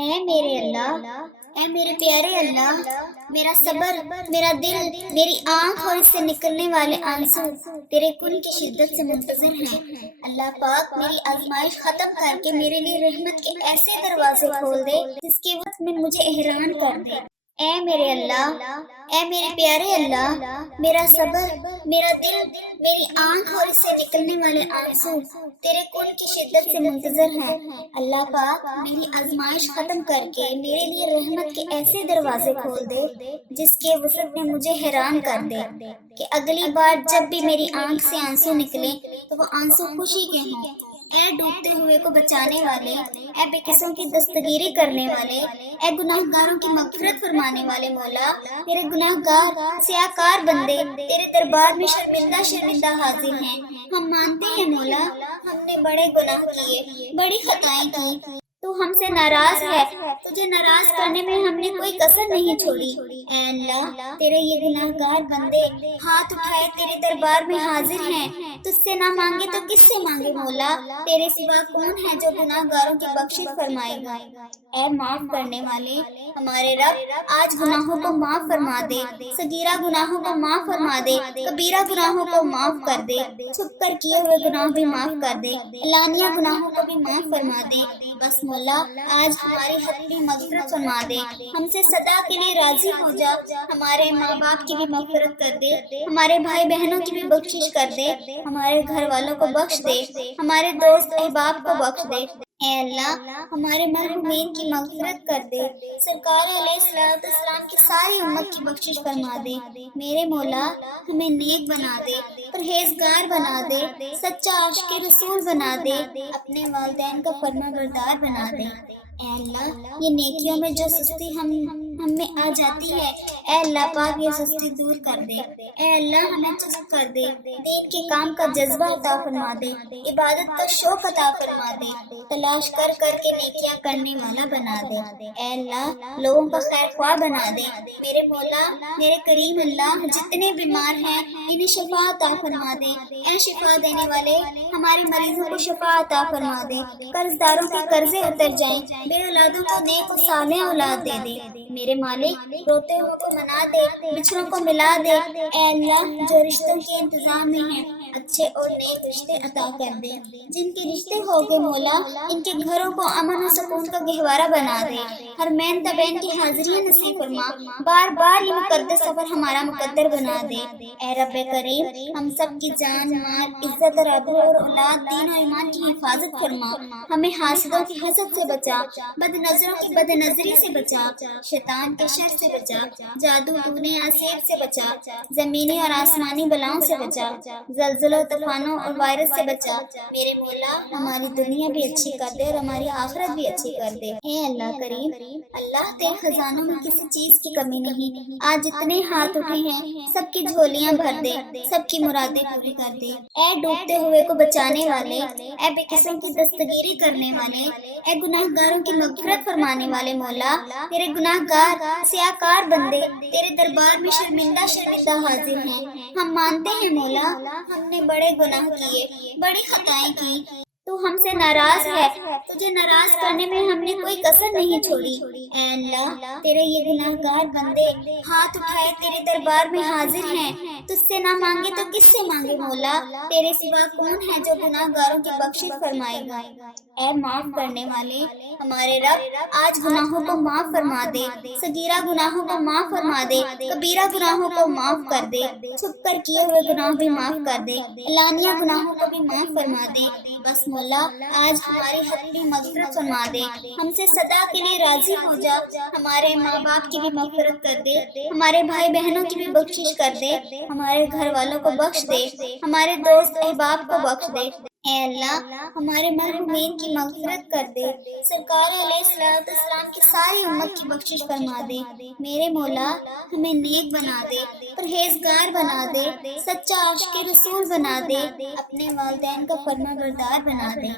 اے میرے اللہ، اے میرے پیارے اللہ، میرا صبر، میرا دل، میری آنکھ اور اس سے نکلنے والے آنسو تیرے کن کی شدت سے منتظر ہیں۔ اللہ پاک میری آزمائش ختم کر کے میرے لیے رحمت کے ایسے دروازے کھول دے جس کے وقت میں مجھے حیران کر دے۔ اے میرے اللہ، اے میرے پیارے اللہ، میرا صبر، میرا دل، میری آنکھ اور اس سے نکلنے والے آنسو تیرے کن کی شدت سے منتظر ہیں۔ اللہ پاک میری آزمائش ختم کر کے میرے لیے رحمت کے ایسے دروازے کھول دے جس کے وسعت میں مجھے حیران کر دے کہ اگلی بار جب بھی میری آنکھ سے آنسو نکلیں تو وہ آنسو خوشی کے ہوں۔ اے ڈوبتے ہوئے کو بچانے والے، اے بے قصوں کی دستگیری کرنے والے، اے گناہ گاروں کی مغفرت فرمانے والے مولا، تیرے گناہ گار سیاہ کار بندے تیرے دربار میں شرمندہ شرمندہ حاضر ہیں۔ ہم مانتے ہیں مولا، ہم نے بڑے گناہ کیے، بڑی خطائیں کی، تو ہم سے ناراض ہے، تجھے ناراض کرنے میں ہم نے کوئی کسر نہیں چھوڑی۔ اے اللہ، تیرے یہ گناہ گار بندے ہاتھ اٹھائے تیرے دربار میں حاضر ہیں، تجھ سے نہ مانگے تو کس سے مانگے مولا؟ تیرے سوا کون ہے جو گناہ گاروں کی بخشش فرمائے گا؟ اے معاف کرنے والے ہمارے رب، آج گناہوں کو معاف فرما دے، صغیرہ گناہوں کو معاف فرما دے، کبیرہ گناہوں کو معاف کر دے، چھپ کر کیے ہوئے گناہ بھی معاف کر دے، علانیہ گناہوں کو بھی معاف فرما دے۔ بس مولا، آج ہماری حتمی مغفرت فرما دے، ہم سے سدا کے لیے راضی ہو جا، ہمارے ماں باپ کی بھی مغفرت کر دے، ہمارے بھائی بہنوں کی بھی بخشش کر دے، ہمارے گھر والوں کو بخش دے، ہمارے دوست احباب کو بخش دے۔ اے اللہ، ہمارے مرحومین کی مغفرت کر دے، سرکار علیہ السلام کی ساری امت کی بخشش فرما دے۔ میرے مولا، ہمیں نیک بنا دے، پرہیزگار بنا دے، سچا عاشق رسول بنا دے، اپنے والدین کا فرما بردار بنا دے۔ اے اللہ، یہ نیکیوں میں جو سستی ہم میں آ جاتی ہے، اے اللہ پاک یہ سستی دور کر دے۔ اے اللہ، ہمیں چست کر دے، دین کے کام کا جذبہ عطا فرما دے، عبادت کا شوق عطا فرما دے، تلاش کر کر کے نیکیاں کرنے والا بنا دے۔ اے اللہ، لوگوں کا خیر خواہ بنا دے۔ میرے مولا، میرے کریم اللہ، جتنے بیمار ہیں انہیں شفا عطا فرما دے۔ اے شفا دینے والے، ہمارے مریضوں کو شفا عطا فرما دے، قرض داروں کے قرضے اتر جائیں، بے اولادوں کو نیک و صالح اولاد دے دے۔ میرے مالک، روتے ہوئے کو منا دے، بچھڑوں کو ملا دے۔ اے اللہ، جو رشتوں کے انتظام میں ہیں اچھے اور نیک رشتے عطا کر دے، جن کے رشتے ہو گئے مولا ان کے گھروں کو امن و سکون کا گہوارہ بنا دے، ہر مین تبین کی حاضریاں نصیب فرما، بار بار یہ مقدس سفر ہمارا مقدر بنا دے۔ اے رب کریم، ہم سب کی جان، مال، عزت اور آبرو اور اولاد، دین و ایمان کی حفاظت فرما، ہمیں حاسدوں کی حسد سے بچا، بد نظروں کی بد نظری سے بچا، شیطان کے شر سے بچا، جادو ٹونے آسیب سے بچا، زمینی اور آسمانی بلاؤں سے بچا، زلزلوں، طوفانوں اور وائرس سے بچا۔ میرے مولا، ہماری دنیا بھی اچھی کر دے اور ہماری آخرت بھی اچھی کر دے۔ اے اللہ کریم، اللہ تیرے خزانوں میں کسی چیز کی کمی نہیں، آج جتنے ہاتھ اٹھے ہیں سب کی جھولیاں بھر دے، سب کی مرادیں پوری کر دے۔ اے ڈوبتے ہوئے کو بچانے والے، اے بے قصوں کی دستگیری کرنے والے، اے گناہ گاروں کی مغفرت فرمانے والے مولا، تیرے گناہ گار سیاہ کار بندے تیرے دربار میں شرمندہ شرمندہ حاضر ہیں۔ ہم مانتے ہیں مولا، ہم نے بڑے گناہ کیے، بڑی خطائیں کی، تو ہم سے ناراض ہے، تجھے ناراض کرنے میں ہم نے کوئی کسر نہیں چھوڑی۔ اے اللہ، تیرے یہ گناہ گار بندے ہاتھ اٹھائے تیرے دربار میں حاضر ہیں، تجھ سے نہ مانگے تو کس سے مانگے مولا؟ تیرے سوا کون ہے جو گناہ گاروں کی بخشش فرمائے گا؟ اے معاف کرنے والے ہمارے رب، آج گناہوں کو معاف فرما دے، صغیرہ گناہوں کو معاف فرما دے، کبیرہ گناہوں کو معاف کر دے، چھپ کر کیے ہوئے گناہ بھی معاف کر دے، علانیہ گناہوں کو بھی معاف فرما دے۔ بس مولا، آج ہماری حتمی مغفرت فرما دے، ہم سے سدا کے لیے راضی ہو جا، ہمارے ماں باپ کی بھی مغفرت کر دے، ہمارے بھائی بہنوں کی بھی بخشش کر دے، ہمارے گھر والوں کو بخش دے، ہمارے دوست احباب کو بخش دے۔ اے اللہ، ہمارے مرحومین کی مغفرت کر دے، سرکار علیہ السلام کی ساری امت کی بخشش فرما دے۔ میرے مولا، ہمیں نیک بنا دے، پرہیزگار بنا دے، سچا عاشق رسول بنا دے، اپنے والدین کا فرما بردار بنا دے۔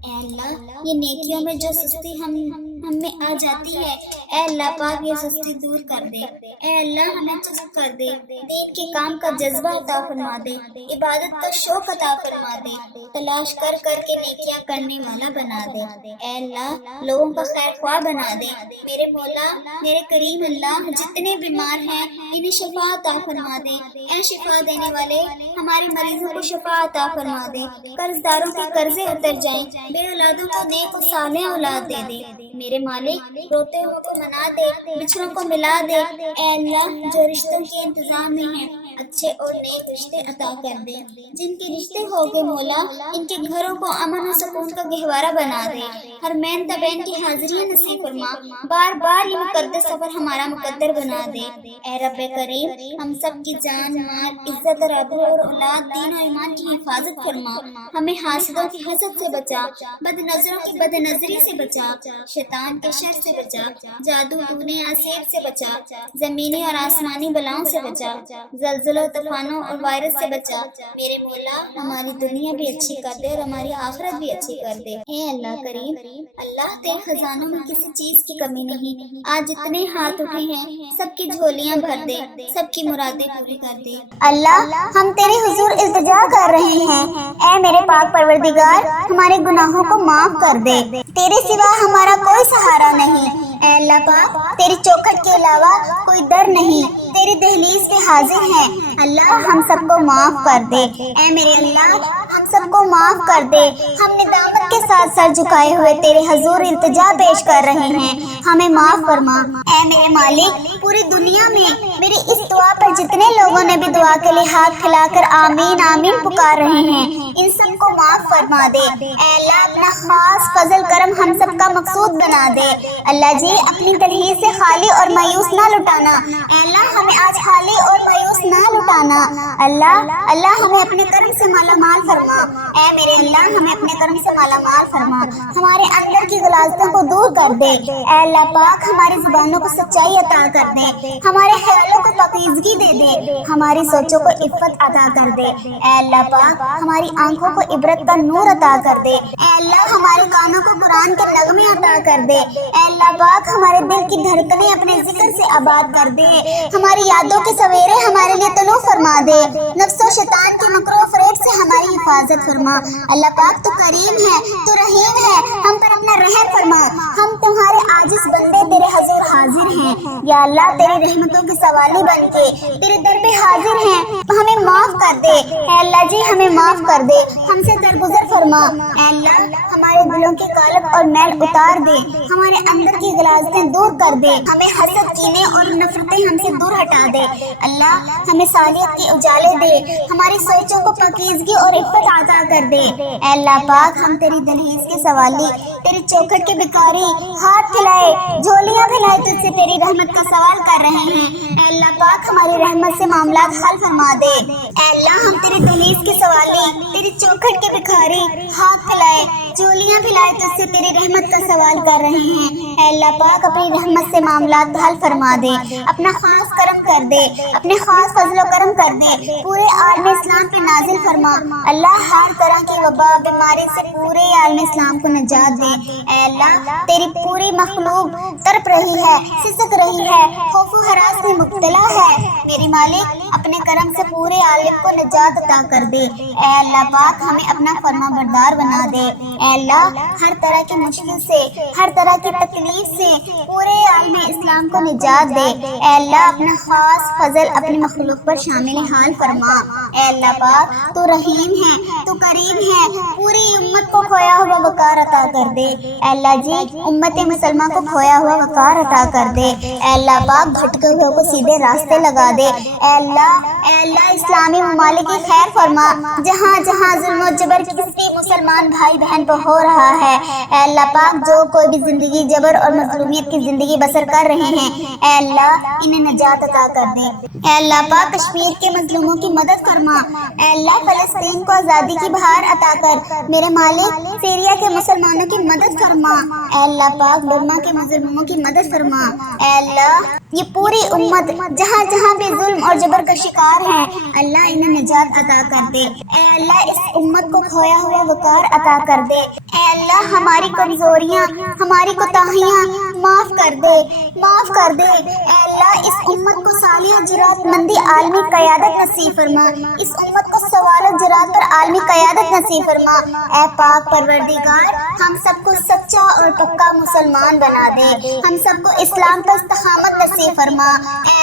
اے اللہ، یہ نیکیوں میں جو سستی ہم ہم میں آ جاتی ہے۔ اے اللہ پاک یہ سستی دور کر دے، اے اللہ ہمیں چست کر دے، دین کے کام کا جذبہ عطا فرما دے، عبادت کا شوق عطا فرما دے، تلاش کر کر کے نیکیاں کرنے والا بنا دے۔ اے اللہ لوگوں کا خیر خواہ بنا دے۔ میرے مولا میرے کریم اللہ جتنے بیمار ہیں انہیں شفا عطا فرما دے۔ اے شفا دینے والے ہمارے مریضوں کو شفا عطا فرما دے، قرض داروں کے قرضے اتر جائیں، بے اولادوں کو نیک و صالح اولاد دے دے۔ میرے مالک روتے ہوں کو منا دے، بچھڑوں کو ملا دے۔ اے اللہ جو رشتوں کے انتظام میں ہیں اچھے اور نیک رشتے عطا کر دے، جن کے رشتے ہو گئے مولا ان کے گھروں کو امن و سکون کا گہوارہ بنا دے۔ ہر مین تبین کی حاضری نصیب فرما، بار بار یہ مقدس سفر ہمارا مقدر بنا دے۔ اے رب کریم ہم سب کی جان مال عزت اور آبرو اور اولاد دین و ایمان کی حفاظت فرما، ہمیں حاسدوں کی حسد سے بچا، بد نظروں کی بد نظری سے بچا، شیطان کے شر سے بچا، جادو ٹونے آسیب سے بچا، زمینی اور آسمانی بلاؤں سے بچا، زلزلوں طوفانوں اور وائرس سے بچا۔ میرے مولا ہماری دنیا بھی اچھی کر دے اور ہماری آخرت بھی اچھی کر دے۔ اے اللہ کریم اللہ تیرے خزانوں میں کسی چیز کی کمی نہیں، آج جتنے ہاتھ اٹھے ہیں سب کی جھولیاں بھر دے، سب کی مرادیں پوری کر دے۔ اللہ ہم تیرے حضور التجا کر رہے ہیں، اے میرے پاک پروردگار ہمارے گناہوں کو معاف کر دے، تیرے سوا ہمارا کوئی سہارا نہیں۔ اے اللہ پاک تیری چوکھٹ کے علاوہ کوئی در نہیں، تیری دہلیز پہ حاضر ہیں، اللہ ہم سب کو معاف کر دے۔ اے میرے اللہ ہم سب کو معاف کر دے، ہم ندامت کے ساتھ سر جھکائے ہوئے تیرے حضور التجا پیش کر رہے ہیں، ہمیں معاف فرما۔ اے میرے مالک پوری دنیا میں میری اس دعا پر جتنے لوگوں نے بھی دعا کے لیے ہاتھ پھیلا کر آمین آمین پکار رہے ہیں ان سب کو معاف فرما دے۔ اے اللہ اپنا خاص فضل کرم ہم سب کا مقصود بنا دے۔ اللہ جی اپنی تلہیز سے خالی اور مایوس نہ لٹانا، اے اللہ ہمیں آج خالی اور مایوس نہ لٹانا۔ اللہ ہمیں اپنے کرم سے مالا مال فرما، اے میرے اللہ ہمیں اپنے کرم سے مالا مال فرما، ہمارے اندر کی غلاظتوں کو دور کر دے۔ اے اللہ پاک ہماری زبانوں کو سچائی عطا کر دے، ہمارے خیالوں کو پاکیزگی دے دے، ہماری سوچوں کو عفت عطا کر دے۔ اے اللہ پاک ہماری آنکھوں کو عبرت کا نور عطا کر دے، اے اللہ ہمارے کانوں کو قرآن کے نغمے عطا کر دے۔ اے اللہ پاک ہمارے دل کی دھڑکنیں اپنے ذکر سے آباد کر دے، ہماری یادوں کے سویرے ہمارے لیے طلوع فرما دے، نفس و شیطان کے مکر و فریب سے ہماری حفاظت فرما۔ اللہ پاک تو کریم ہے، تو رحیم ہے، ہم پر اپنا رحم فرما، ہم تمہارے عاجز بندے تیرے حضور حاضر ہیں، یا اللہ تیری رحمتوں کے سوالی بن کے تیرے در پہ حاضر ہیں، ہمیں معاف کر دے۔ اے اللہ جی ہمیں معاف کر دے، ہم سے درگزر فرما۔ اے اللہ ہمارے دلوں کے قالب اور میل اتار دے، ہمارے اندر کی غلاظتیں دور کر دے، ہمیں حسد کینے اور نفرتیں ہم سے دور ہٹا دے۔ اللہ ہمیں صالحیت کے اجالے دے، ہماری سوچوں کو پاکیزگی اور عفت عطا کر دے۔ اے اللہ پاک ہم تیری دہلیز کے سوالی، تیری چوکھٹ کے بھکاری، ہاتھ پھیلائے جھولیاں پھیلائے تجھ سے تیری رحمت کا سوال کر رہے ہیں۔ اے اللہ پاک ہماری رحمت سے معاملات حل فرما دے۔ اے اللہ ہم تیری دہلیز کے سوالی، تیری چوکھٹ کے بھکاری، ہاتھ پھیلائے جھولیاں پھیلائے تجھ سے تیری رحمت کا سوال کر رہے ہیں۔ اے اللہ پاک اپنی رحمت سے معاملات حل فرما دے، اپنا خاص کرم کر دے، اپنے خاص فضل و کرم کر دے، پورے عالم اسلام پہ نازل فرما۔ اللہ ہر طرح کی وبا بیماری سے پورے عالم اسلام کو نجات دے۔ اے اللہ تیری پوری مخلوق تڑپ رہی ہے، سسک رہی ہے، خوف و ہراس میں مبتلا ہے، میری مالک اپنے کرم سے پورے عالم کو نجات عطا کر دے۔ اے اللہ پاک ہمیں اپنا فرما بردار بنا دے۔ اے اللہ ہر طرح کی مشکل سے، ہر طرح کی تکلیف سے پورے عالم اسلام کو نجات دے۔ اے اللہ اپنا خاص فضل اپنی مخلوق پر شامل حال فرما۔ اے اللہ پاک تو رحیم ہے، تو کریم ہے، پوری امت کو کھویا ہوا وقار عطا کر دے۔ اے اللہ جی امت مسلمہ کو کھویا ہوا وقار عطا کر دے۔ اے اللہ پاک بھٹکے ہوئے کو سیدھے راستے لگا دے۔ اے اللہ اسلامی ممالک کی خیر فرما، جہاں جہاں ظلم و جبر کسی مسلمان بھائی بہن پر ہو رہا ہے۔ اے اللہ پاک جو کوئی بھی زندگی جبر اور مظلومیت کی زندگی بسر کر رہے ہیں، اے اللہ انہیں نجات عطا کر دے۔ اے اللہ پاک کشمیر کے مظلوموں کی مدد فرما۔ اے اللہ فلسطین کو آزادی کی بہار عطا کر، میرے مالک سیریا کے مسلمانوں کی مدد فرما۔ اے اللہ پاک برما کے مظلوموں کی مدد فرما۔ اے اللہ یہ پوری امت جہاں جہاں بھی ظلم اور جبر کا شکار ہے، اللہ انہیں نجات عطا کر دے۔ اے اللہ اس امت کو کھویا ہوا وقار عطا کر دے۔ اے اے اللہ ہماری کمزوریاں، ہماری کوتاہیاں معاف کر دے، معاف کر دے۔ اے اللہ اس امت کو صالح جرات مندی عالمی قیادت نصیب فرما، اس امت کو سوال و جرات پر عالمی قیادت نصیب فرما۔ اے پاک پروردگار ہم سب کو سچا اور پکا مسلمان بنا دے، ہم سب کو اسلام پر استقامت نصیب فرما۔ اے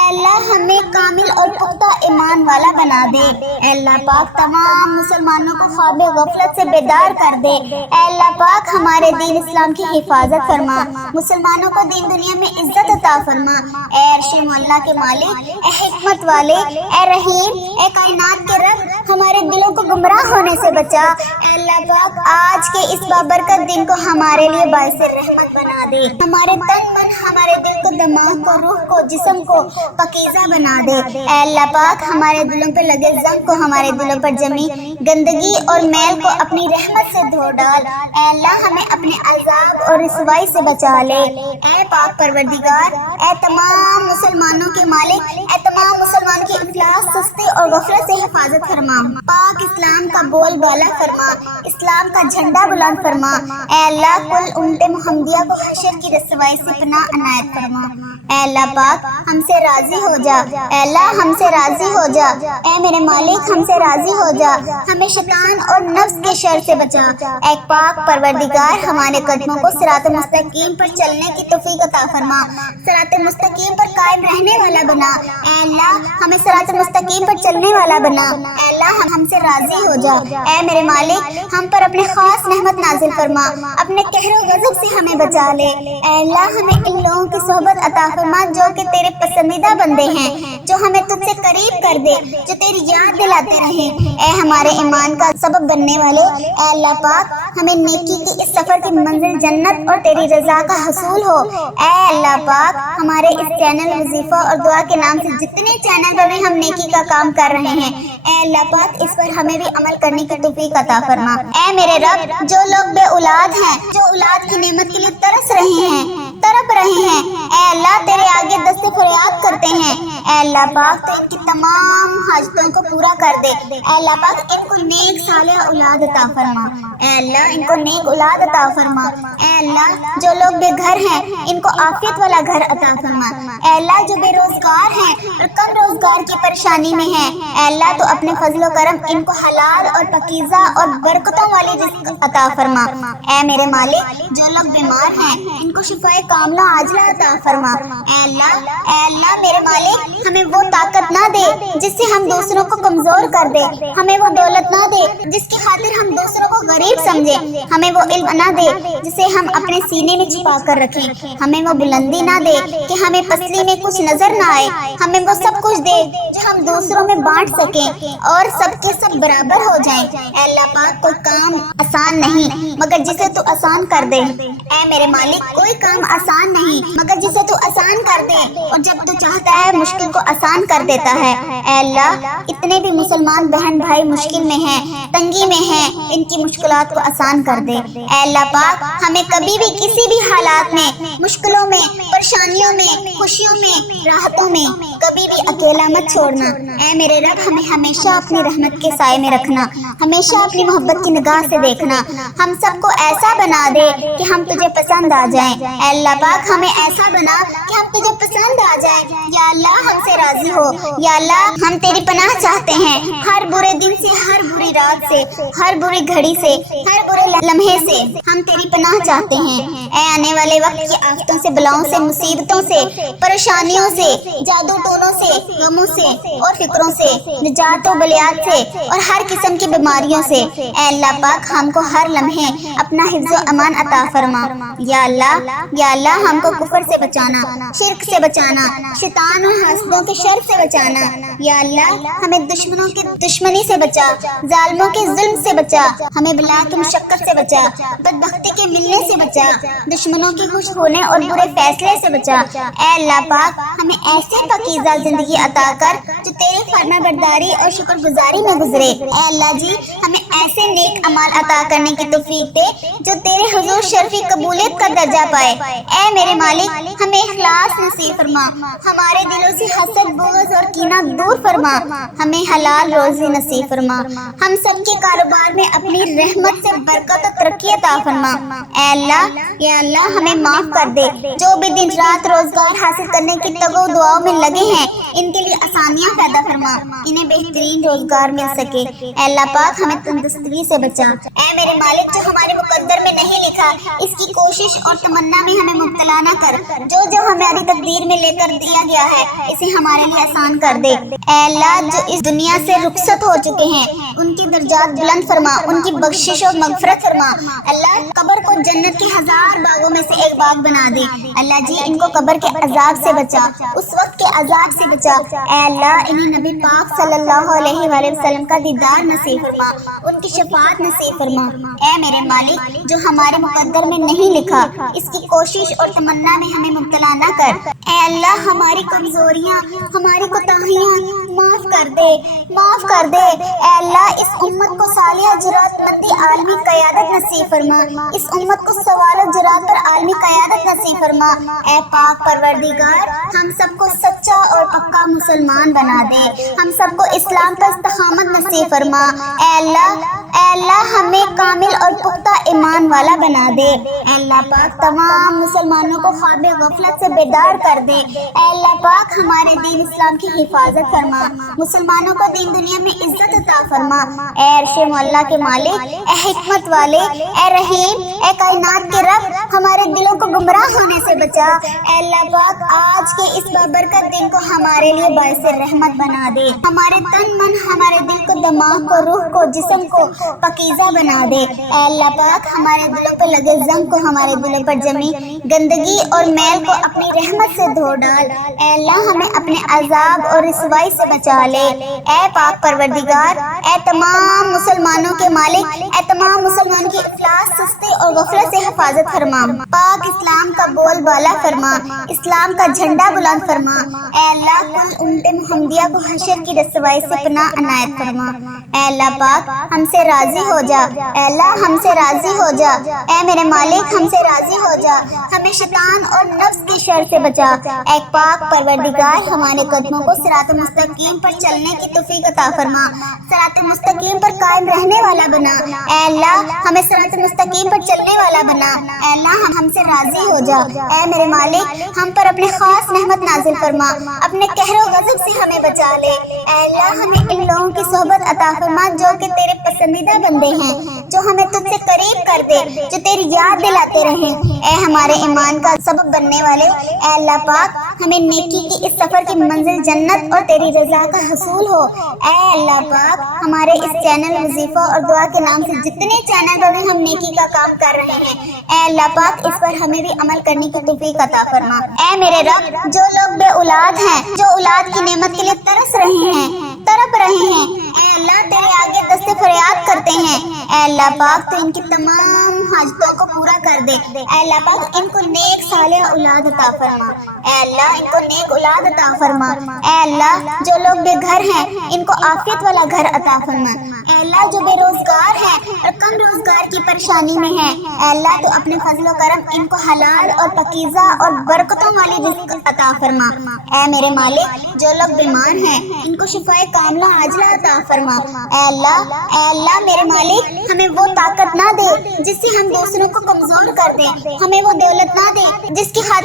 اللہ ہمیں کامل اور پختہ ایمان والا بنا دے۔ اے اللہ پاک تمام مسلمانوں کو خواب غفلت سے بیدار کر دے۔ اے اللہ پاک ہمارے دین اسلام کی حفاظت فرما، مسلمانوں کو دین دنیا میں عزت عطا فرما۔ اے عرش معلا کے مالک، اے حکمت والے، اے رحیم، اے کائنات کے رب ہمارے دلوں کو گمراہ ہونے سے بچا۔ اے اللہ پاک آج کے اس بابرکت دن کو ہمارے لیے باعث رحمت بنا دے، ہمارے تن من، ہمارے دل کو، دماغ کو، روح کو، جسم کو پاکیزہ بنا دے۔ اے اللہ پاک ہمارے دلوں پر لگے زنگ کو، ہمارے دلوں پر جمی گندگی اور میل کو اپنی رحمت سے دھو ڈال۔ اے اللہ ہمیں اپنے عذاب اور رسوائی سے بچا لے۔ اے پاک پروردگار، اے تمام مسلمانوں کے مالک، اے تمام مسلمان کی افلاس، سستی اور غفلت سے حفاظت فرما۔ پاک اسلام کا بول بالا فرما، اسلام کا جھنڈا بلند فرما۔ اے اللہ کل امت محمدیہ کو حشر کی رسوائی سے پناہ عنایت فرما۔ اے اللہ پاک ہم سے راضی ہو جا، اے اللہ ہم سے راضی ہو جا، اے میرے مالک ہم سے راضی ہو جا، ہمیں شیطان اور نفس کے شر سے بچا۔ اے پاک پروردگار ہمارے قدموں کو صراط مستقیم پر چلنے کی توفیق عطا فرما، صراط مستقیم پر قائم رہنے والا بنا۔ اے اللہ ہمیں صراط مستقیم پر چلنے والا بنا۔ اے اللہ ہم سے راضی ہو جا، اے میرے مالک ہم پر اپنے خاص رحمت نازل فرما، اپنے قہر و غضب سے ہمیں بچا لے۔ اے اللہ ہمیں ان لوگوں کی صحبت عطا فرما جو کہ تیرے پسندیدہ بندے ہیں، جو ہمیں تجھ سے قریب کر دے، جو تیری یاد دلاتے رہیں۔ اے ہمارے ایمان کا سبب بننے والے، اے اللہ پاک ہمیں نیکی کی اس سفر کی منزل جنت اور تیری رضا کا حصول ہو۔ اے اللہ پاک ہمارے اس چینل وظیفہ اور دعا کے نام سے جتنے چینل پر بھی ہم نیکی کا کام کر رہے ہیں، اے اللہ پاک اس پر ہمیں بھی عمل کرنے کی توفیق عطا فرما۔ اے میرے رب جو لوگ بے اولاد ہیں، جو اولاد کی نعمت کے لیے ترس رہے ہیں، تڑپ رہے ہیں، اے اللہ تیرے آگے دست فریاد کرتے ہیں، اے اللہ پاک تو ان کی تمام حاجتوں کو پورا کر دے۔ اے اللہ پاک ان کو نیک صالح اولاد عطا فرما، اے اللہ ان کو نیک اولاد عطا فرما۔ اے اللہ جو لوگ بے گھر ہیں ان کو عافیت والا گھر عطا فرما۔ اے اللہ جو بے روزگار ہیں اور کم روزگار کی پریشانی میں ہیں، اے اللہ تو اپنے فضل و کرم ان کو حلال اور پاکیزہ اور برکتوں والی رزق عطا فرما۔ اے میرے مالک جو لوگ بیمار ہیں ان کو شفائے کاملہ عاجلہ عطا فرما۔ اے اللہ میرے مالک ہمیں وہ طاقت نہ دے جس سے ہم دوسروں کو کمزور کر دے، ہمیں وہ دولت نہ دے جس کی خاطر ہم دوسروں کو غریب سمجھے، ہمیں وہ علم نہ دے جسے ہم اپنے سینے میں چھپا کر رکھیں، ہمیں وہ بلندی نہ دے کہ ہمیں پسلی میں کچھ نظر نہ آئے، ہمیں وہ سب کچھ دے جو ہم دوسروں میں بانٹ سکیں اور سب کے سب برابر ہو جائیں۔ اے اللہ پاک کوئی کام آسان نہیں مگر جسے تو آسان کر دے۔ اے میرے مالک کوئی کام آسان نہیں مگر جسے تو آسان کر دے، اور جب تو چاہتا ہے مشکل کو آسان کر دیتا ہے۔ اے اللہ اتنے بھی مسلمان بہن بھائی مشکل میں ہیں، تنگی میں ہیں، ان کی مشکلات کو آسان کر دے۔ اے اللہ پاک ہمیں کبھی بھی کسی بھی حالات میں، مشکلوں میں، پریشانیوں میں، خوشیوں میں، راحتوں میں کبھی بھی اکیلا مت چھوڑنا۔ اے میرے رب ہمیں ہمیشہ اپنی رحمت کے سائے میں رکھنا، ہمیشہ اپنی محبت کی نگاہ سے دیکھنا، ہم سب کو ایسا بنا دے کہ ہم تجھے پسند آ جائیں۔ اے اللہ پاک ہمیں ایسا بنا کہ ہم تجھے پسند آ جائیں۔ یا اللہ ہم سے راضی ہو، یا اللہ ہم تیری پناہ چاہتے ہیں، ہر برے دن سے، ہر بری رات سے، ہر بری گھڑی سے، ہر برے لمحے سے ہم تیری پناہ چاہتے ہیں۔ اے آنے والے وقت کی آفتوں سے، بلاؤں سے، مصیبتوں سے، پریشانیوں سے، جادو ٹونوں سے، غموں سے اور فکروں سے، نجات و بلیات سے اور ہر قسم کی بیماریوں سے اے اللہ پاک ہم کو ہر لمحے اپنا حفظ و امان عطا فرما۔ یا اللہ ہم کو کفر سے بچانا، شرک سے بچانا، شیطان اور حاسدوں کے شر سے بچانا۔ یا اللہ ہمیں دشمنوں کی دشمنی سے بچا، ظالموں کے ظلم سے بچا، ہمیں بلا کی مشقت سے بچا، بدبختی کے ملنے سے بچا، دشمنوں کے خوش ہونے اور برے فیصلے سے بچا۔ اے اللہ پاک ہمیں ایسے پاکیزہ پاکیزہ زندگی عطا کر جو تیری فرما برداری اور شکر گزاری میں گزرے۔ اے اللہ جی ہمیں ایسے نیک اعمال عطا کرنے کی توفیق دے جو تیرے حضور شرفی قبولیت کا درجہ پائے۔ اے میرے مالک ہمیں اخلاص نصیب فرما، ہمارے دلوں سے حسد بغض اور کینہ دور فرما، ہمیں حلال روزی نصیب فرما، ہم سب کے کاروبار میں اپنی رحمت سے برکت و ترقی عطا فرما۔ اے اللہ یا اللہ ہمیں معاف کر دے، جو بھی دن رات روزگار حاصل کرنے کی تگو دعاؤں میں لگے ہیں ان کے لیے آسانیاں پیدا فرما، انہیں بہترین روزگار مل سکے۔ اے اللہ پاک ہمیں تندرستی سے بچا۔ اے میرے مالک جو ہمارے مقدر میں نہیں لکھا اس کی کوشش اور تمنا میں ہمیں مبتلا نہ کر، جو ہماری تقدیر میں لے کر دیا گیا ہے اسے ہمارے لیے آسان کر دے۔ اے اللہ جو اس دنیا سے رخصت ہو چکے ہیں ان کی درجات بلند فرما، ان کی بخشش اور مغفرت فرما۔ اللہ قبر کو جنت کے 1000 باغوں میں سے ایک باغ بنا دے۔ اللہ جی ان کو قبر کے عذاب سے بچا، اس وقت کے عذاب سے بچا۔ اے اللہ انہیں نبی پاک صلی اللہ علیہ وآلہ وسلم کا دیدار نصیب فرما، ان کی شفاعت نصیب فرما۔ اے میرے مالک جو ہمارے مقدر میں نہیں لکھا اس کی کوشش اور تمنا میں ہمیں مبتلا نہ کر۔ اے اللہ ہماری کمزوریاں ہماری کوتاہیاں معاف کر دے، معاف کر دے۔ اے اللہ اس امت کو صالح جرات مندی عالمی قیادت نصیب فرما، اس امت کو سوال و جرات پر عالمی قیادت نصیب فرما۔ اے پاک پروردگار ہم سب کو سچا اور پکا مسلمان بنا دے، ہم سب کو اسلام پر استقامت نصیب فرما۔ اے اللہ ہمیں کامل اور پختہ ایمان والا بنا دے۔ اے اللہ پاک تمام مسلمانوں کو خواب غفلت سے بیدار کر دے۔ اے اللہ پاک ہمارے دین اسلام کی حفاظت فرما، مسلمانوں کو دین دنیا میں عزت عطا فرما۔ اے عرش معلیٰ کے مالک، اے حکمت والے، اے رحیم، اے کائنات کے رب ہمارے دلوں کو گمراہ ہونے سے بچا۔ اے اللہ پاک آج کے اس بابرکت دن کو ہمارے لیے باعث رحمت بنا دے، ہمارے تن من ہمارے دل کو دماغ کو روح کو جسم کو پاکیزہ بنا دے۔ اے اللہ پاک ہمارے دلوں پر لگے زنگ کو ہمارے دلوں پر جمی گندگی اور میل کو اپنی رحمت سے دھو ڈال۔ اے اللہ ہمیں اپنے عذاب اور رسوائی سے بچا لے۔ اے پاک پروردگار، اے تمام مسلمانوں کے مالک، اے تمام مسلمانوں کی افلاس سستی اور غفلت سے حفاظت فرما۔ پاک اسلام کا بول بالا فرما، اسلام کا جھنڈا بلند فرما۔ اے اللہ کل امت محمدیہ کو حشر کی رسوائی سے پناہ عنایت فرما۔ اے اللہ پاک ہم سے راضی ہو جا، اے اللہ ہم سے راضی ہو جا۔ اے میرے مالک ہم سے راضی ہو جا، ہمیں شیطان اور نفس کی شر سے بچا۔ اے پاک پروردگار ہمارے قدموں کو صراط مستقیم پر چلنے کی توفیق عطا فرما، صراط مستقیم پر قائم رہنے والا بنا۔ اے اللہ ہمیں صراط مستقیم پر چلنے والا بنا۔ اے اللہ ہم سے راضی ہو جا۔ اے میرے مالک ہم پر اپنے خاص رحمت نازل فرما، اپنے قہر و غضب سے ہمیں بچا لے۔ اے اللہ ہمیں ان لوگوں کی صحبت عطا فرما جو کہ تیرے پسندیدہ بندے ہیں، جو ہمیں تجھ سے قریب کر دے، جو تیری یاد دلاتے رہیں۔ اے ہمارے ایمان کا سبب بننے والے، اے اللہ پاک ہمیں نیکی کی اس سفر کی منزل جنت اور تیری رضا کا حصول ہو۔ اے اللہ پاک ہمارے اس چینل وظیفہ اور دعا کے نام سے جتنے چینلوں میں ہم نیکی کا کام کر رہے ہیں، اے اللہ پاک اس پر ہمیں بھی عمل کرنے کی توفیق عطا فرما۔ اے میرے رب جو لوگ بے اولاد ہیں، جو اولاد کی نعمت کے لیے ترس رہے ہیں، تڑپ رہے ہیں، اے اللہ تیرے آگے دست فریاد کرتے ہیں، اے اللہ پاک تو ان کی تمام حاجتوں کو پورا کر دے۔ اے اللہ پاک ان کو نیک صالح اولاد عطا فرما، اے اللہ ان کو نیک اولاد عطا فرما۔ اے اللہ جو لوگ بے گھر ہیں ان کو عافیت والا گھر عطا فرما۔ اے اللہ جو بے روزگار ہیں اور کم روزگار کی پریشانی میں ہیں، اے اللہ تو اپنے فضل و کرم ان کو حلال اور پاکیزہ اور برکتوں والی رزق عطا فرما۔ اے میرے مالک جو لوگ بیمار ہیں ان کو شفائے کاملہ عاجلہ عطا فرما۔ اے اللہ میرے مالک ہمیں وہ طاقت نہ دے جس سے ہم دوسروں کو کمزور کر دیں، ہمیں وہ دولت نہ دے جس کی خاطر